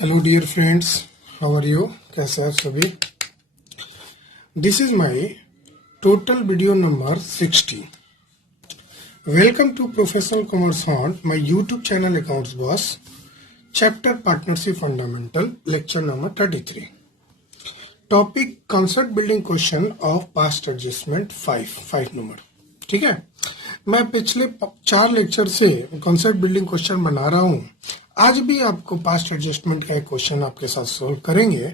Hello dear friends, how are you? कैसे हैं सभी? This is my total video number 60. Welcome to professional commerce on my YouTube channel accounts boss, chapter partnership fundamental, lecture number 33. Topic concept building question of past adjustment 5 number. ठीक है, मैं पिछले 4 lecture से concept building question बना रहा हूं. आज भी आपको पास्ट एडजस्टमेंट का एक क्वेश्चन आपके साथ सोल्व करेंगे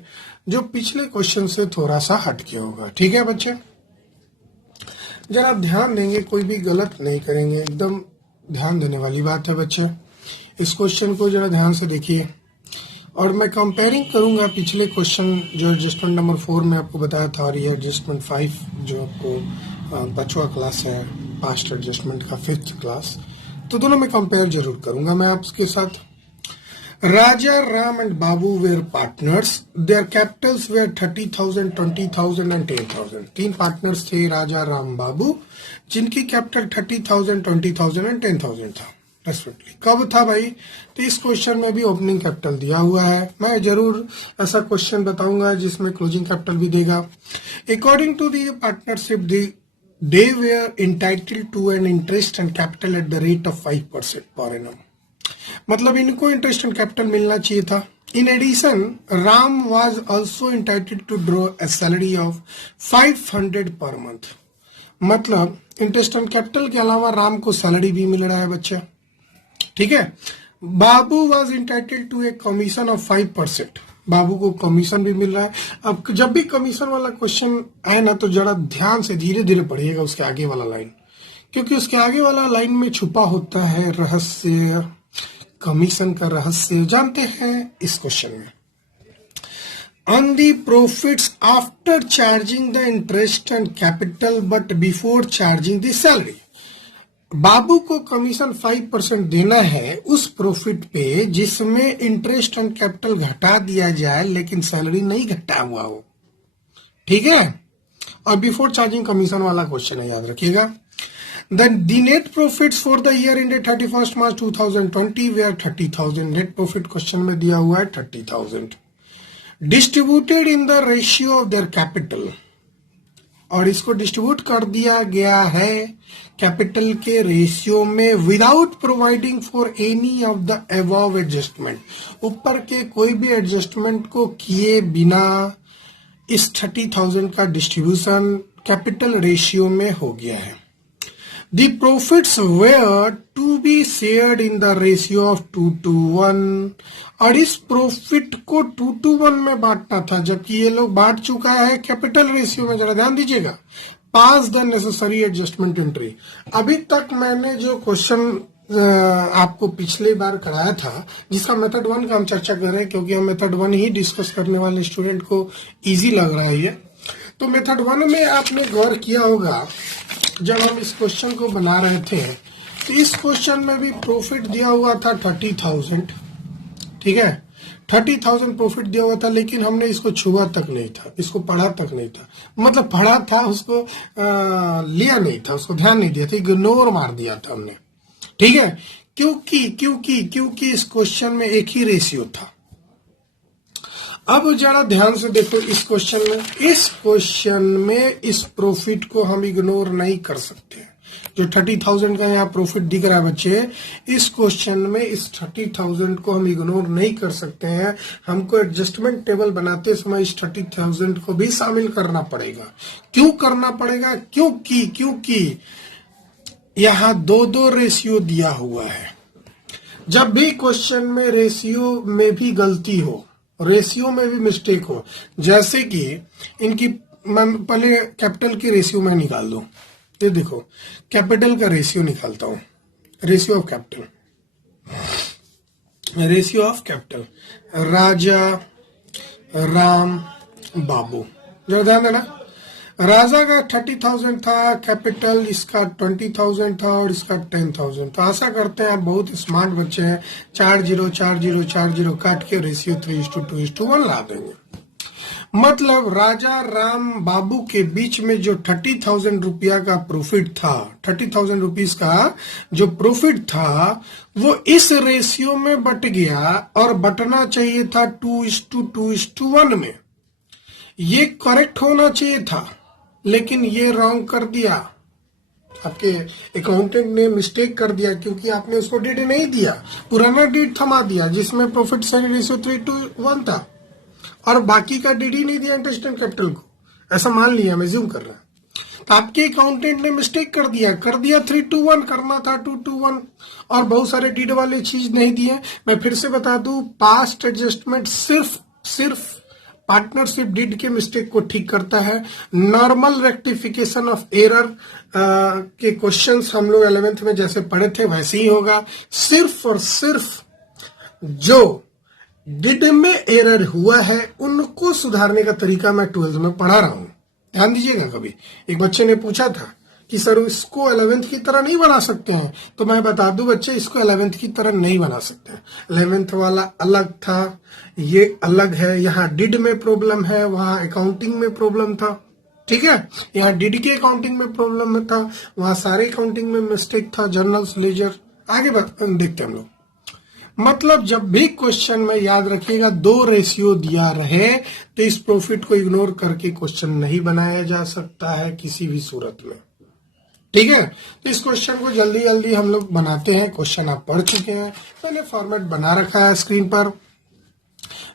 जो पिछले क्वेश्चन से थोड़ा सा हटके होगा. ठीक है बच्चे, जरा आप ध्यान देंगे, कोई भी गलत नहीं करेंगे, एकदम ध्यान देने वाली बात है बच्चे. इस क्वेश्चन को जरा ध्यान से देखिए और मैं कंपेयरिंग करूंगा पिछले क्वेश्चन जो एडजस्टमेंट नंबर 4 में आपको बताया था और ये एडजस्टमेंट 5 जो आपको 5वां क्लास है पास्ट एडजस्टमेंट का 5th क्लास, तो दोनों में कंपेयर जरूर करूंगा मैं आपके साथ. Raja, Ram and Babu were partners. Their capitals were 30,000, 20,000 and 10,000. 3 partners थे, राजा, राम, बाबू, जिनकी कैपिटल 30,000, 20,000 एंड 10,000 था रेस्पेक्टिवली. कब था भाई? तो इस क्वेश्चन में भी ओपनिंग कैपिटल दिया हुआ है. मैं जरूर ऐसा क्वेश्चन बताऊंगा जिसमें क्लोजिंग कैपिटल भी देगा. According to the partnership they were entitled to an interest and capital at the rate of 5% per annum. मतलब इनको इंटरेस्ट एंड कैपिटल मिलना चाहिए था. In addition Ram was also entitled to draw a salary of 500 per month. मतलब interest and capital के अलावा राम को salary भी मिल रहा है बच्चे. ठीक है. Babu was entitled to a commission of 5%. Babu को कमीशन भी मिल रहा है. अब जब भी कमीशन वाला क्वेश्चन आए ना तो जरा ध्यान से धीरे धीरे पढ़िएगा उसके आगे वाला लाइन, क्योंकि उसके आगे वाला लाइन में छुपा होता है रहस्य. कमीशन का रहस्य जानते हैं इस क्वेश्चन में. On the profits after charging the interest and capital but before charging the salary. Babu को कमीशन 5% देना है उस प्रॉफिट पे जिसमें इंटरेस्ट एंड कैपिटल घटा दिया जाए लेकिन सैलरी नहीं घटा हुआ हो. ठीक है, और बिफोर चार्जिंग कमीशन वाला क्वेश्चन है, याद रखिएगा. The net profits for the year ended 31st March 2020 were 30,000. Net profit question में दिया हुआ है 30,000. Distributed in the ratio of their capital. और इसको डिस्ट्रीब्यूट कर दिया गया है कैपिटल के रेशियो में without providing for any of the above adjustment. ऊपर के कोई भी एडजस्टमेंट को किए बिना इस 30,000 का डिस्ट्रीब्यूशन कैपिटल रेशियो में हो गया है. The profits were to be shared in the ratio of 2:1. और इस प्रॉफिट को 2:1 में बांटना था, जबकि ये लोग बांट चुका है कैपिटल रेशियो में. जरा ध्यान दीजिएगा. पास द नेसेसरी एडजस्टमेंट एंट्री. अभी तक मैंने जो क्वेश्चन आपको पिछले बार कराया था जिसका मेथड 1 का हम चर्चा कर रहे हैं, क्योंकि हम मेथड 1 ही डिस्कस करने वाले स्टूडेंट को इजी लग रहा है. तो मेथड 1 में आपने गौर किया होगा जब हम इस क्वेश्चन को बना रहे थे, तो इस क्वेश्चन में भी प्रॉफिट दिया हुआ था 30,000. ठीक है, 30,000 प्रॉफिट दिया हुआ था, लेकिन हमने इसको छुआ तक नहीं था, इसको पढ़ा तक नहीं था. मतलब पढ़ा था, उसको लिया नहीं था, उसको ध्यान नहीं दिया था, इग्नोर मार दिया था हमने. ठीक है, क्योंकि इस क्वेश्चन में एक ही रेशियो था. अब जरा ध्यान से देखो इस क्वेश्चन में इस प्रॉफिट को हम इग्नोर नहीं कर सकते. जो 30,000 का यहाँ प्रॉफिट दिख रहा है बच्चे, इस क्वेश्चन में इस 30,000 को हम इग्नोर नहीं कर सकते हैं. हमको एडजस्टमेंट टेबल बनाते समय इस 30,000 को भी शामिल करना पड़ेगा. क्यों करना पड़ेगा? क्योंकि यहाँ 2 रेशियो दिया हुआ है. जब भी क्वेश्चन में रेशियो में भी गलती हो, रेशियो में भी मिस्टेक हो, जैसे कि इनकी, मैं पहले कैपिटल की रेशियो में निकाल दूं. ये देखो, कैपिटल का रेशियो निकालता हूं. रेशियो ऑफ कैपिटल राजा, राम, बाबू. जो ध्यान देना, राजा का 30,000 था कैपिटल, इसका 20,000 था और इसका 10,000 था. आशा करते हैं आप बहुत स्मार्ट बच्चे हैं. 4 0 4 0 4 0 काट के रेशियो 3:2:1 ला देंगे. मतलब राजा राम बाबू के बीच में जो 30,000 रुपया का प्रॉफिट था, 30,000 रुपीस का जो प्रॉफिट था वो इस रेशियो में बट गया और बटना चाहिए था 2:2:1 में। ये करेक्ट होना चाहिए था, लेकिन ये रॉन्ग कर दिया। आपके अकाउंटेंट ने मिस्टेक कर दिया क्योंकि आपने उसको डेट नहीं दिया, पुराना डेट थमा दिया जिसमें प्रॉफिट शेयरिंग रेशियो 3:1 था और बाकी का डेट ही नहीं दिया इंटरेस्ट एंड कैपिटल को। ऐसा मान लिया, मैं ज्यूम कर रहा। तो आपके अकाउंटेंट ने मिस्टेक कर दिया 3:1 करना था 2:1 और बहुत सारे डीड वाले चीज नहीं दिए। मैं फिर से बता दूं, पास्ट एडजस्टमेंट सिर्फ पार्टनरशिप डीड के मिस्टेक को ठीक करता है। नॉर्मल रेक्टिफिकेशन ऑफ एरर के क्वेश्चंस हम लोग 11th में जैसे पढ़े थे वैसे ही होगा। सिर्फ और सिर्फ जो डिड में एरर हुआ है उनको सुधारने का तरीका मैं 12th में पढ़ा रहा हूं। ध्यान दीजिएगा। कभी एक बच्चे ने पूछा था कि सर इसको 11th की तरह नहीं बना सकते हैं, तो मैं बता दूं बच्चे, इसको 11th की तरह नहीं बना सकते। 11th वाला अलग था, ये अलग है। यहाँ डिड में प्रॉब्लम है, वहां अकाउंटिंग में प्रॉब्लम था। ठीक है, यहाँ डिड के अकाउंटिंग में प्रॉब्लम था, वहां सारे अकाउंटिंग में मिस्टेक था, जर्नल्स लेजर। आगे देखते हैं हम लोग। मतलब जब भी क्वेश्चन में याद रखिएगा 2 रेशियो दिया रहे तो इस प्रॉफिट को इग्नोर करके क्वेश्चन नहीं बनाया जा सकता है किसी भी सूरत में। ठीक है, तो इस क्वेश्चन को जल्दी जल्दी हम लोग बनाते हैं। क्वेश्चन आप पढ़ चुके हैं, मैंने फॉर्मेट बना रखा है स्क्रीन पर,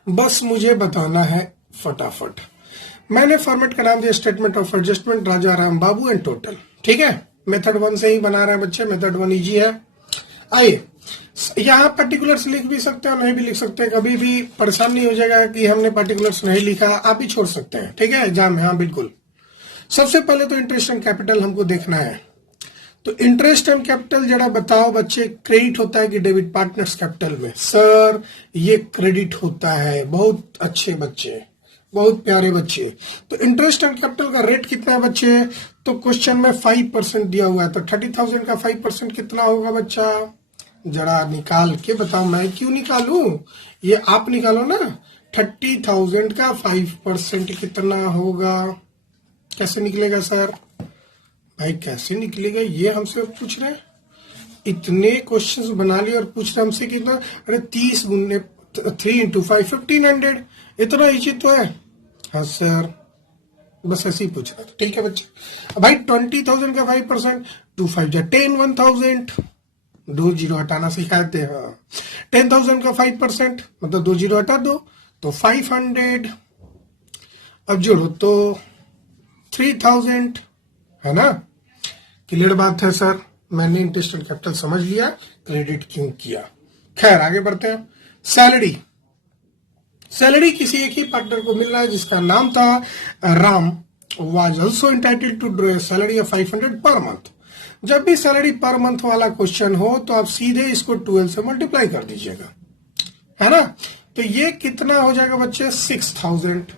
बस मुझे बताना है फटाफट। मैंने फॉर्मेट का नाम दिया statement of adjustment Raja Ram Babu and total. ठीक है, मेथड 1 से ही बना रहे हैं बच्चे, मेथड 1 इजी है। आइए, यहाँ पर्टिकुलर्स लिख भी सकते हैं और नहीं भी लिख सकते हैं, कभी भी परेशान नहीं हो जाएगा कि हमने पर्टिकुलर्स नहीं लिखा, आप भी छोड़ सकते हैं। ठीक है, एग्जाम में। हाँ बिल्कुल। सबसे पहले तो इंटरेस्ट एंड कैपिटल हमको देखना है। तो इंटरेस्ट एंड कैपिटल जरा बताओ बच्चे, क्रेडिट होता है कि डेबिट पार्टनर्स कैपिटल में? सर ये क्रेडिट होता है। बहुत अच्छे बच्चे, बहुत प्यारे बच्चे। तो इंटरेस्ट एंड कैपिटल का रेट कितना है बच्चे? तो क्वेश्चन में 5% दिया हुआ है, तो 30,000 का 5% कितना होगा बच्चा? जरा निकाल के बताओ। मैं क्यों निकालूं, ये आप निकालो ना। 30,000 का 5% कितना होगा? कैसे निकलेगा सर? भाई कैसे निकलेगा, ये हमसे पूछ रहे हैं। इतने क्वेश्चंस बना लिए और पूछ रहे हमसे कितना? अरे 30 गुने 3 × 5 1500, इतना इजी तो है। हाँ सर, बस ऐसे ही पूछ रहा था। ठीक है बच्चे। भाई 20,000 का 5%, 2 5 10, 1000, 2 0 हटाना सिखाए थे। हाँ, 10,000 का 5% मतलब 2 0 हटा दो तो 500। अब जोड़ो तो 3,000, है ना? क्लियर बात है सर। मैंने इंटरेस्ट एंड कैपिटल समझ लिया, क्रेडिट क्यों किया। खैर आगे बढ़ते हैं। सैलरी, सैलरी किसी एक ही पार्टनर को मिल रहा है जिसका नाम था Ram, was also entitled to draw salary of 500 per month. जब भी सैलरी पर मंथ वाला क्वेश्चन हो तो आप सीधे इसको 12 से मल्टीप्लाई कर दीजिएगा, है ना? तो ये कितना हो जाएगा बच्चे? 6,000।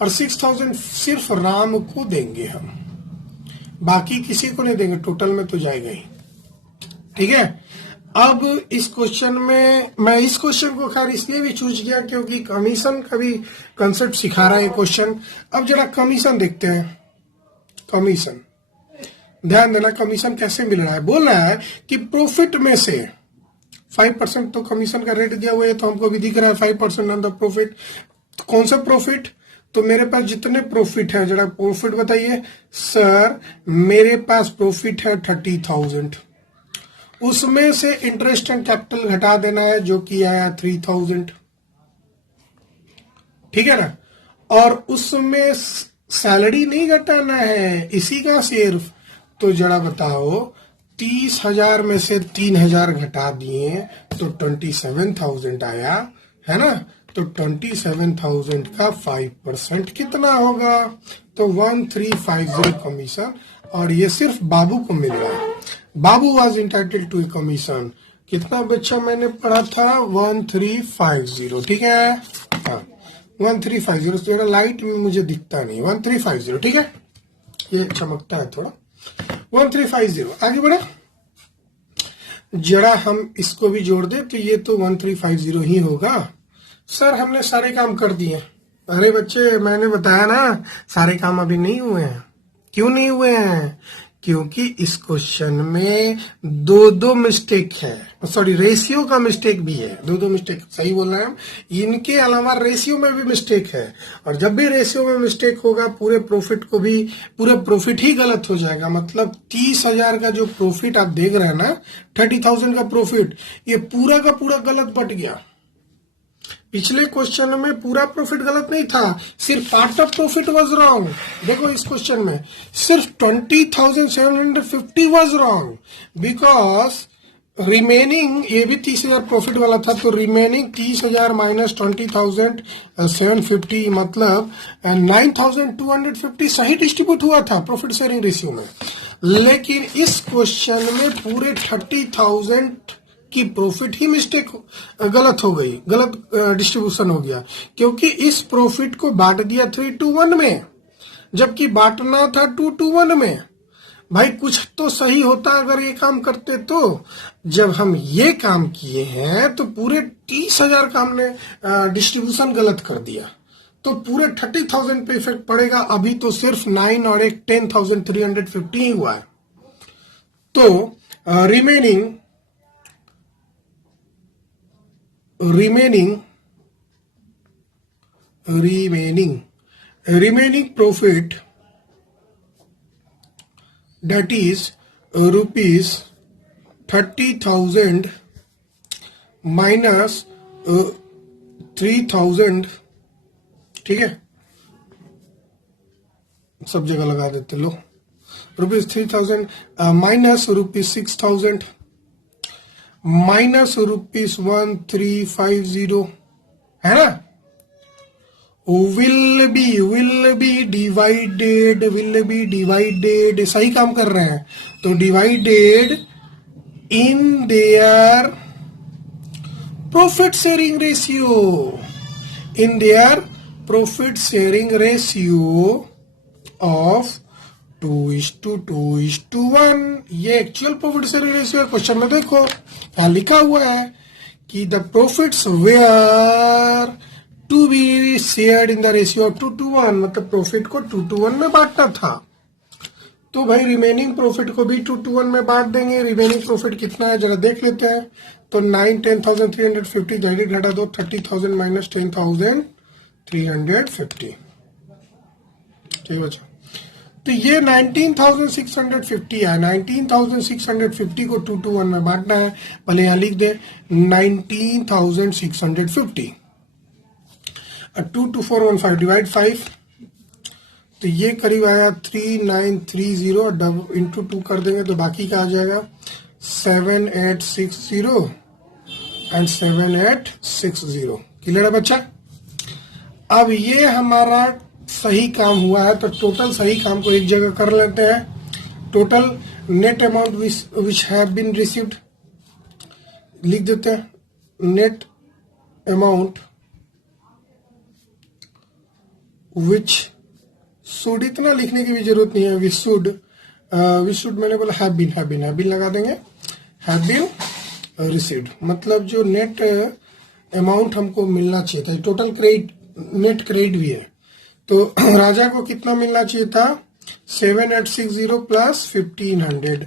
और 6,000 सिर्फ राम को देंगे हम, बाकी किसी को नहीं देंगे, टोटल में तो जाएगा ही। ठीक है, अब इस क्वेश्चन में मैं इस क्वेश्चन को खैर इसलिए भी चूज किया क्योंकि कमीशन का भी कंसेप्ट सिखा रहा है क्वेश्चन। अब जरा कमीशन देखते हैं। कमीशन ध्यान देना, कमीशन कैसे मिल रहा है? बोल रहा है कि प्रॉफिट में से 5% तो कमीशन का रेट दिया हुआ है, तो हमको भी दिख रहा है 5% ऑन द प्रॉफिट। कौन सा प्रॉफिट? तो मेरे पास जितने प्रॉफिट है, जरा प्रॉफिट बताइए। सर मेरे पास प्रॉफिट है 30,000, उसमें से इंटरेस्ट एंड कैपिटल घटा देना है जो कि आया 3,000। ठीक है ना? और उसमें सैलरी नहीं घटाना है, इसी का सिर्फ। तो जरा बताओ, 30,000 में से 3,000 घटा दिए तो 27,000 आया, है ना? तो 27,000 का 5% कितना होगा? तो 1350 कमीशन, और ये सिर्फ बाबू को मिल रहा है। Babu was entitled to commission. कितना बच्चा मैंने पढ़ा था? 1350। ठीक है, हाँ 1350। थोड़ा लाइट में मुझे दिखता नहीं, 1350। ठीक है, ये चमकता है थोड़ा। 1350 आगे बढ़े। जरा हम इसको भी जोड़ दे तो ये तो 1350 ही होगा। सर हमने सारे काम कर दिए, अरे बच्चे, मैंने बताया ना, सारे काम अभी नहीं हुए हैं। क्यों नहीं हुए हैं? क्योंकि इस क्वेश्चन में दो दो मिस्टेक है, सॉरी रेशियो का मिस्टेक भी है, दो दो मिस्टेक, सही बोल रहे हैं हम। इनके अलावा रेशियो में भी मिस्टेक है, और जब भी रेशियो में मिस्टेक होगा पूरे प्रॉफिट को भी, पूरे प्रॉफिट ही गलत हो जाएगा। मतलब 30,000 का जो प्रॉफिट आप देख रहे हैं ना, 30,000 का प्रॉफिट, ये पूरा का पूरा गलत बट गया। पिछले क्वेश्चन में पूरा प्रॉफिट गलत नहीं था, सिर्फ part of profit was wrong. देखो इस क्वेश्चन में सिर्फ 20,750 वाज रॉन्ग, बिकॉज रिमेनिंग, ये भी 30,000 प्रॉफिट वाला था, तो रिमेनिंग 30,000 माइनस 20,750 मतलब 9,250 सही डिस्ट्रीब्यूट हुआ था प्रॉफिट शेयरिंग रेशियो में। लेकिन इस क्वेश्चन में पूरे 30,000 की प्रॉफिट ही मिस्टेक, गलत हो गई, गलत डिस्ट्रीब्यूशन हो गया, क्योंकि इस प्रॉफिट को बांट दिया 3:1 में, जबकि बांटना था 2:1 में। भाई कुछ तो सही होता अगर ये काम करते तो। जब हम ये काम किए हैं तो पूरे 30,000 का हमने डिस्ट्रीब्यूशन गलत कर दिया, तो पूरे 30,000 पे इफेक्ट पड़ेगा। अभी तो सिर्फ 9 और एक 10,350 ही हुआ है। तो remaining profit, that is rupees 30,000 minus 3,000, ठीक है, सब जगह लगा देते लो, rupees 3,000 minus rupees 6,000 minus rupees 1,350, है ना, विल बी डिवाइडेड, सही काम कर रहे हैं, तो divided in their profit sharing ratio, of 2:2:1। ये एक्चुअल प्रॉफिट शेयरिंग रेशियो है। क्वेश्चन में देखो यहां लिखा हुआ है कि the profits were to be shared in the ratio of 2:1, मतलब प्रॉफिट को 2:1 में बांटना था। तो भाई रिमेनिंग प्रॉफिट को भी 2:1 में बांट देंगे। रिमेनिंग प्रॉफिट कितना है जरा देख लेते हैं। तो 9,10,350 डायरेक्ट घटा दो, 30,000 माइनस 10,350, ठीक बच्चा। तो ये 19,650 है। 19,650 को 2:1 में बांटना है। पहले यहां लिख दे 19,650, 2 2 4 1 5 डिवाइड 5, तो ये करीब आया 3930, डबल इंटू 2 कर देंगे तो बाकी का आ जाएगा 7860 एंड 7860। क्लियर है बच्चा? अब ये हमारा सही काम हुआ है, तो टोटल सही काम को एक जगह कर लेते हैं। Total net amount which have been received लिख देते हैं। नेट अमाउंट विच शुड, इतना लिखने की भी जरूरत नहीं है, विच शुड मैंने बोला हैव बीन लगा देंगे, हैव बीन रिसीव्ड, मतलब जो नेट अमाउंट हमको मिलना चाहिए था। टोटल क्रेडिट, नेट क्रेडिट भी है, तो राजा को कितना मिलना चाहिए था 7860 प्लस 1500,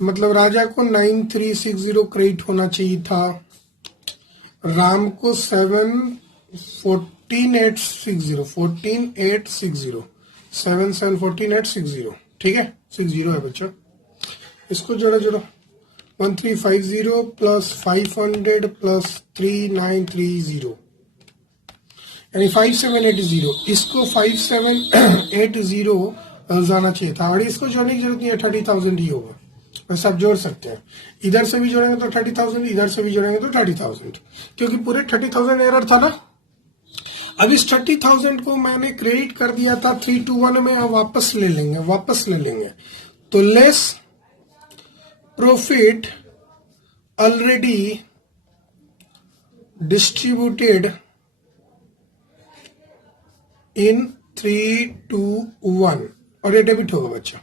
मतलब राजा को 9360 क्रेडिट होना चाहिए था। राम को 14860 7714860, ठीक है, 60 है बच्चा। इसको जोड़ो 1350 प्लस 500 प्लस 3930, यानी 5780। इसको 5780 जाना चाहिए था, और इसको जोड़ने की जरूरत नहीं है, 30,000 ही होगा। बस आप जोड़ सकते हैं, इधर से भी जोड़ेंगे तो 30,000, इधर से भी जोड़ेंगे तो 30,000, क्योंकि पूरे 30,000 एरर था ना। अब इस 30,000 को मैंने क्रेडिट कर दिया था 3:1 में, अब वापस ले लेंगे। तो less profit already distributed in 3:1, और ये डेबिट होगा बच्चा।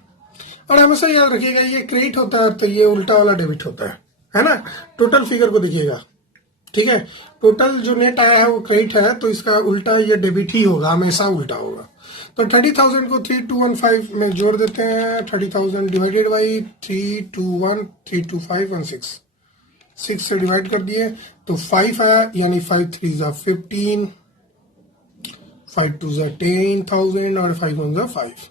और हमेशा याद रखिएगा ये क्रेडिट होता है तो ये उल्टा वाला डेबिट होता है ना। टोटल फिगर को देखिएगा, ठीक है, टोटल जो नेट आया है वो क्रेडिट है, तो इसका उल्टा ये डेबिट ही होगा, हमेशा उल्टा होगा। तो 30,000 को 3215 में जोड़ देते हैं। 30,000 डिवाइडेड बाई 321 32516 6 से डिवाइड कर दिए तो 5 आया, यानी 5 3 जा 15, 5 2 जा 10,000 और 5 1 जा 5।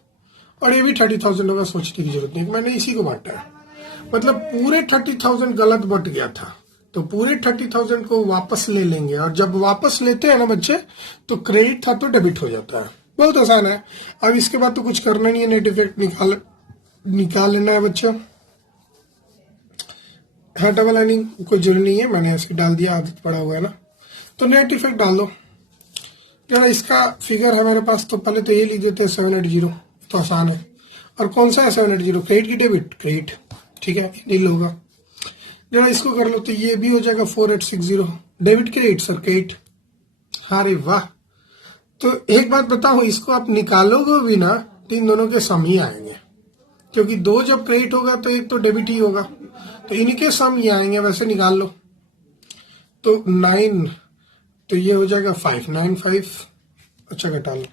और ये भी 30,000 होगा, सोचने की जरूरत नहीं, मैंने इसी को बांटा है। मतलब पूरे 30,000 गलत बट गया था, तो पूरे 30,000 को वापस ले लेंगे, और जब वापस लेते हैं ना बच्चे, तो क्रेडिट था तो डेबिट हो जाता है। बहुत आसान है। अब इसके बाद तो कुछ करना नहीं है, नेट इफेक्ट निकाल लेना है बच्चा। हाँ, डबल लाइनिंग कोई जरूरी नहीं है, मैंने ऐसे डाल दिया, आदत पड़ा हुआ है ना। तो नेट इफेक्ट डाल दो जरा। इसका फिगर है मेरे पास, तो पहले तो ये लिख देते हैं 780, तो आसान है। और कौन सा है 780, क्रेडिट की डेबिट? क्रेडिट, ठीक है, नील होगा। जरा इसको कर लो तो ये भी हो जाएगा 4860, डेबिट क्रेडिट सर क्रेडिट। अरे वाह। तो एक बात बताओ, इसको आप निकालोगे भी ना तो इन दोनों के सम ही आएंगे, क्योंकि दो जब क्रेडिट होगा तो एक तो डेबिट ही होगा, तो इनके सम ही आएंगे। वैसे निकाल लो तो 9, तो ये हो जाएगा 595। अच्छा घटा लो,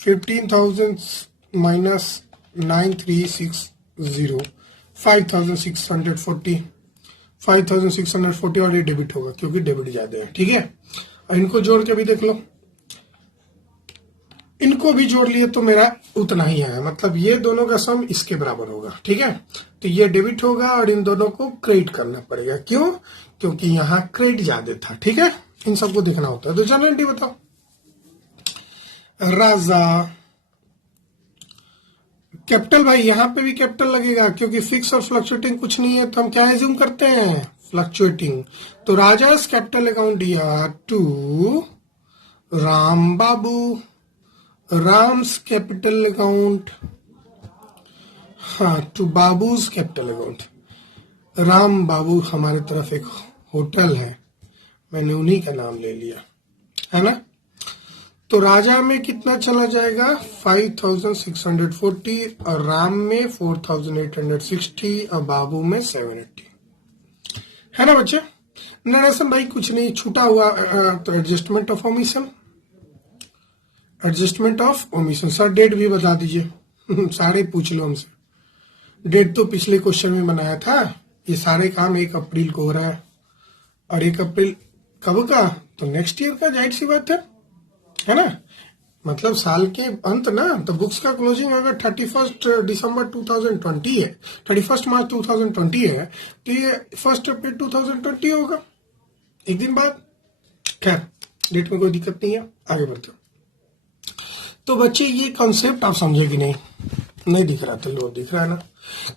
15,000 माइनस 9360, 5,640, 5,640, और ये डेबिट होगा क्योंकि डेबिट ज्यादा है, ठीक है। और इनको जोड़ के भी देख लो, इनको भी जोड़ लिए तो मेरा उतना ही है, मतलब ये दोनों का सम इसके बराबर होगा, ठीक है। तो ये डेबिट होगा और इन दोनों को क्रेडिट करना पड़ेगा। क्यों? क्योंकि यहाँ क्रेडिट ज्यादा था, ठीक है। इन सबको देखना होता है। तो जनरलिटी बताओ। राजा कैपिटल, भाई यहाँ पे भी कैपिटल लगेगा क्योंकि फिक्स और फ्लक्चुएटिंग कुछ नहीं है, तो हम क्या एज्यूम करते हैं? फ्लक्चुएटिंग। तो राजास कैपिटल अकाउंट दिया to Ram Babu, Ram's capital account, हाँ, to Babu's capital account. Ram Babu हमारे तरफ एक होटल है, मैंने उन्हीं का नाम ले लिया, है ना। तो राजा में कितना चला जाएगा? 5,640, और राम में 4,860, और बाबू में 780, है ना बच्चे। नरेशन भाई कुछ नहीं, छूटा हुआ तो adjustment of omission, adjustment of omission. Sir date भी बता दीजिए। सारे पूछ लो हमसे, डेट तो पिछले क्वेश्चन में बनाया था। ये सारे काम 1 अप्रैल को हो रहा है, और 1 अप्रैल कब का? तो नेक्स्ट ईयर का, जाहिर सी बात है ना। मतलब साल के अंत ना, तो बुक्स का क्लोजिंग अगर 31 दिसंबर 2020 है, 31 मार्च 2020 है, तो ये 1 अप्रैल 2020 होगा, एक दिन बाद। खैर, डेट में कोई दिक्कत नहीं है, आगे बढ़ते हो। तो बच्चे ये कॉन्सेप्ट आप समझे कि नहीं? नहीं दिख रहा था, लो दिख रहा है ना।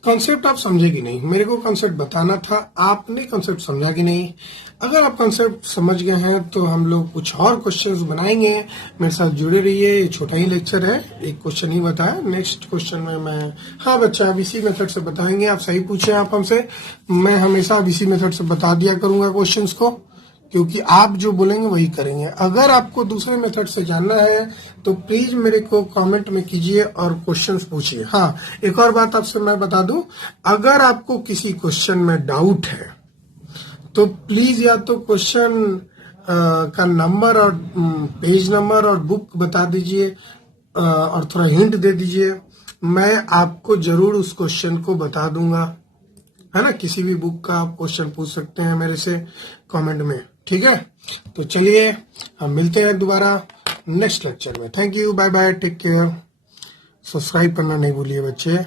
कॉन्सेप्ट आप समझे कि नहीं? मेरे को कॉन्सेप्ट बताना था, आपने कॉन्सेप्ट समझा कि नहीं? अगर आप कॉन्सेप्ट समझ गए हैं तो हम लोग कुछ और क्वेश्चंस बनाएंगे, मेरे साथ जुड़े रहिए। ये छोटा ही लेक्चर है, एक क्वेश्चन ही बताया, नेक्स्ट क्वेश्चन में मैं, हाँ बच्चा, अब इसी मेथड से बताएंगे। आप सही पूछे आप हमसे, मैं हमेशा अब इसी मेथड से बता दिया करूंगा क्वेश्चन को, क्योंकि आप जो बोलेंगे वही करेंगे। अगर आपको दूसरे मेथड से जानना है तो प्लीज मेरे को कमेंट में कीजिए और क्वेश्चंस पूछिए। हाँ, एक और बात आपसे मैं बता दूं, अगर आपको किसी क्वेश्चन में डाउट है तो प्लीज या तो क्वेश्चन का नंबर और पेज नंबर और बुक बता दीजिए, और थोड़ा हिंट दे दीजिए, मैं आपको जरूर उस क्वेश्चन को बता दूंगा, है ना। किसी भी बुक का आप क्वेश्चन पूछ सकते हैं मेरे से कमेंट में, ठीक है। तो चलिए हम मिलते हैं दोबारा नेक्स्ट लेक्चर में। Thank you, bye bye, take care. Subscribe करना नहीं भूलिए बच्चे।